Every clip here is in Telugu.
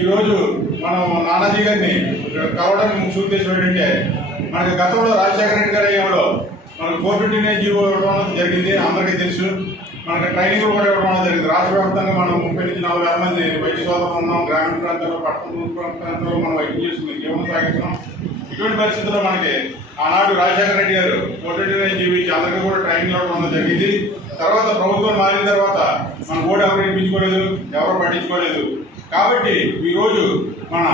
ఈరోజు మనం నానాజీ గారిని కలవడానికి ముఖ్య ఉద్దేశం ఏంటంటే మనకి గతంలో రాజశేఖర రెడ్డి గారి అయ్యంలో మనకు 429 జీవో ఇవ్వడం జరిగింది, అందరికీ తెలుసు. మనకి ట్రైనింగ్ కూడా ఇవ్వడం జరిగింది. రాష్ట్ర వ్యాప్తంగా మనం 30 నుంచి 40,000 మంది వైద్య సోదరులు ఉన్నాం. గ్రామీణ ప్రాంతాల్లో, పట్టణ ప్రాంతాల్లో మనం వైద్యం చేసుకుని జీవనం సాగిస్తున్నాం. ఇటువంటి పరిస్థితుల్లో మనకి ఆనాడు రాజశేఖర రెడ్డి గారు 429 జీవో ఇచ్చి అందరికీ కూడా ట్రైనింగ్ ఇవ్వడం జరిగింది. తర్వాత ప్రభుత్వం మారిన తర్వాత మన బోర్డు ఎవరు వినిపించుకోలేదు, ఎవరు పట్టించుకోలేదు. కాబట్టి ఈరోజు మన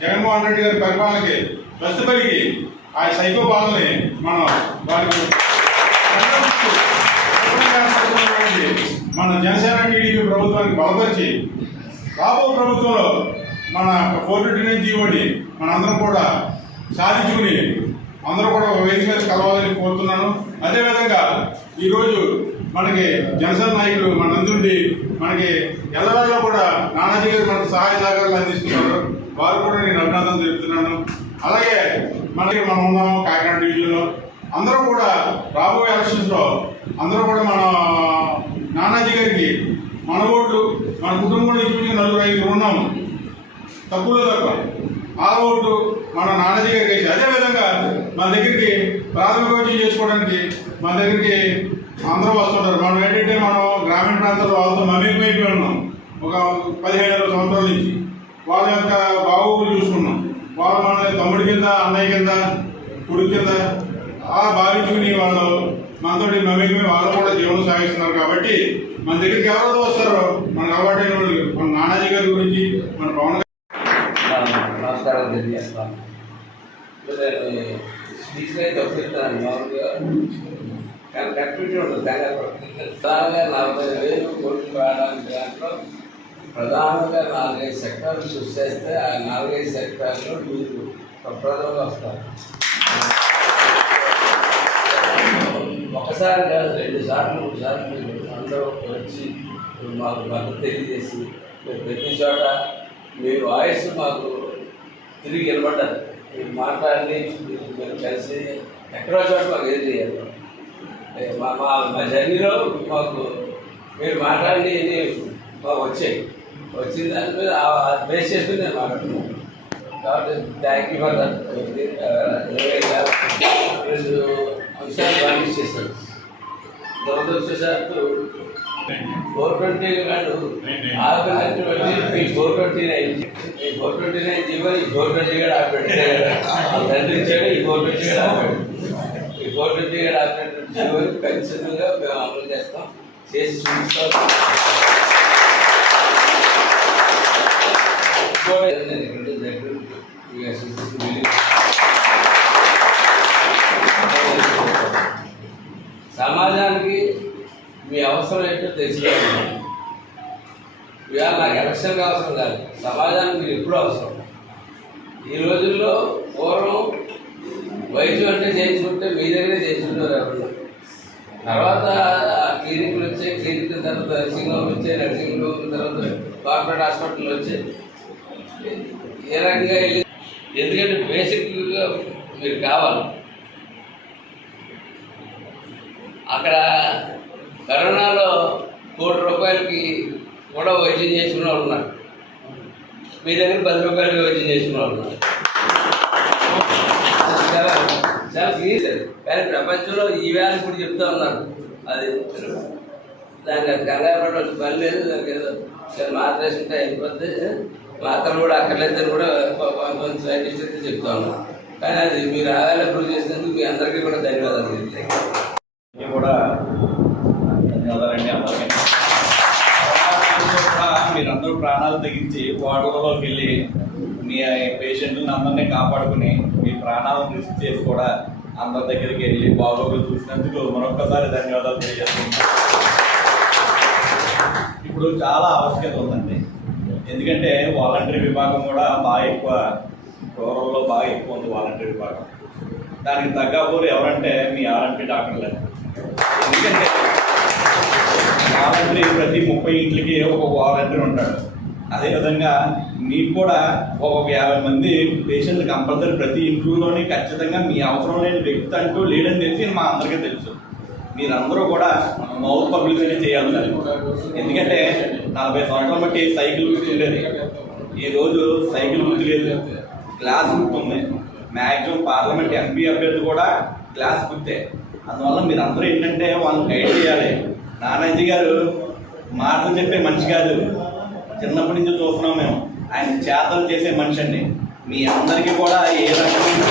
జగన్మోహన్ రెడ్డి గారి పరిపాలనకి స్వస్థపలికి ఆ సైకో పాలనని మనం వారికి మన జనసేన టీడీపీ ప్రభుత్వానికి బలపరిచి రాబో ప్రభుత్వంలో మన 429 జీవోని మనందరం కూడా సాధించుకుని అందరూ కూడా ఒక వేదిక మీద కలవాలని కోరుతున్నాను. అదేవిధంగా ఈరోజు మనకి జనసేన నాయకులు మనందరి మనకి ఎల్లవేళలో కూడా నానాజీ గారు మనకు సహాయ సహకారాలు అందిస్తున్నారు. వారు కూడా నేను అభినందన తెలుపుతున్నాను. అలాగే మనం ఉన్నాము కాకినాడ డివిజన్లో. అందరూ కూడా రాబోయే ఎలక్షన్స్లో అందరూ కూడా మన నానాజీ గారికి మన ఓట్లు, మన కుటుంబంలో ఇంచుమించుగా 4-5 ఉన్నాము, తక్కువలో తక్కువ ఆ ఓట్లు మన నానాజీ గారికి వేసి, అదేవిధంగా మన దగ్గరికి ప్రాథమిక వైద్యం చేసుకోవడానికి మన దగ్గరికి అందరూ వస్తుంటారు. మనం ఏంటంటే మనం గ్రామీణ ప్రాంతాల్లో వాళ్ళతో మమేకమైపోయి ఉన్నాం. ఒక 15 సంవత్సరాల నుంచి వాళ్ళ యొక్క బాగోగులు చూసుకున్నాం. వాళ్ళు మన తమ్ముడి కింద, అన్నయ్య కింద, కొడుకు కింద అలా భావించుకుని వాళ్ళు మనతోటి మమేకమై వాళ్ళు కూడా జీవనం సాగిస్తున్నారు. కాబట్టి మన దగ్గరికి ఎవరైతే వస్తారో మనకు అలవాటైన వాళ్ళు మన నానాజీ గారి గురించి, మన పవన్ నమస్కారం తెలియజేస్తాను. స్పీచ్లో చెప్తాను మామూలుగా కానీ కరెక్టివిటీ ఉంటుంది. ప్రధానంగా 40,000 కోట్లు రావడానికి దాంట్లో ప్రధానంగా 4-5 సెక్టార్లు చూసి చేస్తే ఆ 4-5 సెక్టార్లో మీరు ప్రప్రదంగా వస్తారు. ఒకసారి కాదు, 2 సార్లు 3 సార్లు మీరు అందరూ వచ్చి మాకు మద్దతు తెలియజేసి ప్రతి చోట మీ వాయిస్ మాకు తిరిగి నిలబడ్డారు. మీరు మాట్లాడి మీరు కలిసి ఎక్కడో చోట మాకు ఏం చేయాలి. మా జర్నీలో మాకు మీరు మాట్లాడి మాకు వచ్చిన దాని మీద బేస్ చేసుకుని నేను మాట్లాడుతున్నాను. కాబట్టి థ్యాంక్ యూ ఫర్ దట్. 25 అంశాలు ప్రామిస్ చేశాను. దురదృష్టవశాత్తు 420 కాదు ఆపినట్టు ఈ 429 జీవో ఈ 420 కూడా ఆపాడు. తండ్రి ఇచ్చాడు, ఈ 420 కూడా ఆపాడు. ఈ 420 కూడా ఆపినట్టు జీవోని ఖచ్చితంగా మేము అమలు చేస్తాం, చేసి చూపిస్తాం. సమాజానికి మీ అవసరం ఏంటో తెలుసుకోవాలి. ఇవాళ నాకు ఎలక్షన్కి అవసరం కాదు, సమాజానికి మీరు ఎప్పుడూ అవసరం. ఈ రోజుల్లో పూర్వం వైద్యం అంటే చేయించుకుంటే మీ దగ్గరే చేయించుకుంటారు ఎవరు. తర్వాత క్లినిక్లు వచ్చాయి, క్లినిక్ తర్వాత నర్సింగ్ హోమ్ వచ్చాయి, నర్సింగ్ హోమ్ తర్వాత కార్పొరేట్ హాస్పిటల్ వచ్చాయి. ఏ రకంగా వెళ్ళి ఎందుకంటే బేసిక్గా మీరు కావాలి. అక్కడ కరోనాలో ₹1,00,00,000 కూడా వైద్యం చేసుకున్న వాళ్ళు ఉన్నారు. మీ దగ్గర ₹10 వైద్యం చేసుకున్న వాళ్ళు ఉన్నారు. చాలా చాలా సీరియస్. కానీ ప్రపంచంలో ఈవేళ ఇప్పుడు చెప్తా ఉన్నారు. అది దానికి కంగారు పడవలసిన పని లేదు. దానికి ఏదో మాత్ర వేసుకుంటే అయిపోతే మాత్రలు కూడా అక్కర్లేదని కూడా కొంచెం సైంటిస్ట్ అయితే చెప్తా ఉన్నాం. కానీ అది మీరు ఆవేళ ప్రూవ్ చేసినందుకు మీ అందరికీ కూడా ధన్యవాదాలు. కూడా ధన్యవాదాలండి అందరికీ. మీరందరూ ప్రాణాలు తెగించి వాడలోకి వెళ్ళి మీ పేషెంట్లను అందరినీ కాపాడుకుని మీ ప్రాణాలను రిస్క్ చేసి కూడా అందరి దగ్గరికి వెళ్ళి బాగోగులు చూసినందుకు మరొక్కసారి ధన్యవాదాలు తెలియజేస్తున్నాం. ఇప్పుడు చాలా ఆవశ్యకత ఉందండి. ఎందుకంటే వాలంటరీ విభాగం కూడా బాగా ఎక్కువ, రూరల్లో బాగా ఎక్కువ ఉంది వాలంటరీ విభాగం. దానికి తగ్గబోరు ఎవరంటే మీ ఆర్ఎంపీ డాక్టర్లే. ఎందుకంటే వాలంటరీ ప్రతి 30 ఇంట్లకి ఒక వాలంటరీ ఉంటాడు. అదేవిధంగా మీకు కూడా ఒక 50 మంది పేషెంట్లు కంపల్సరీ ప్రతి ఇంట్లోని ఖచ్చితంగా మీ అవసరం లేని వ్యక్తి అంటూ లేడని తెలిసి మా అందరికీ తెలుసు. మీరందరూ కూడా మౌత్ పబ్లిసిటీ చేయాలి. ఎందుకంటే 40 సంవత్సరాల బట్టి సైకిల్ ఉండేది. ఈ రోజు సైకిల్ గుర్తు లేదు, గ్లాస్ గుర్తు ఉంది. మ్యాక్సిమం పార్లమెంట్ ఎంపీ అభ్యర్థి కూడా గ్లాస్ గుర్తే. అందువల్ల మీరు అందరూ ఏంటంటే వాళ్ళని గైడ్ చేయాలి. నానాజీ గారు మాటలు చెప్పే మనిషి కాదు, చిన్నప్పటి నుంచి చూస్తున్నాం మేము. ఆయన చేతలు చేసే మనిషి అండి. మీ అందరికీ కూడా ఏ రకమైన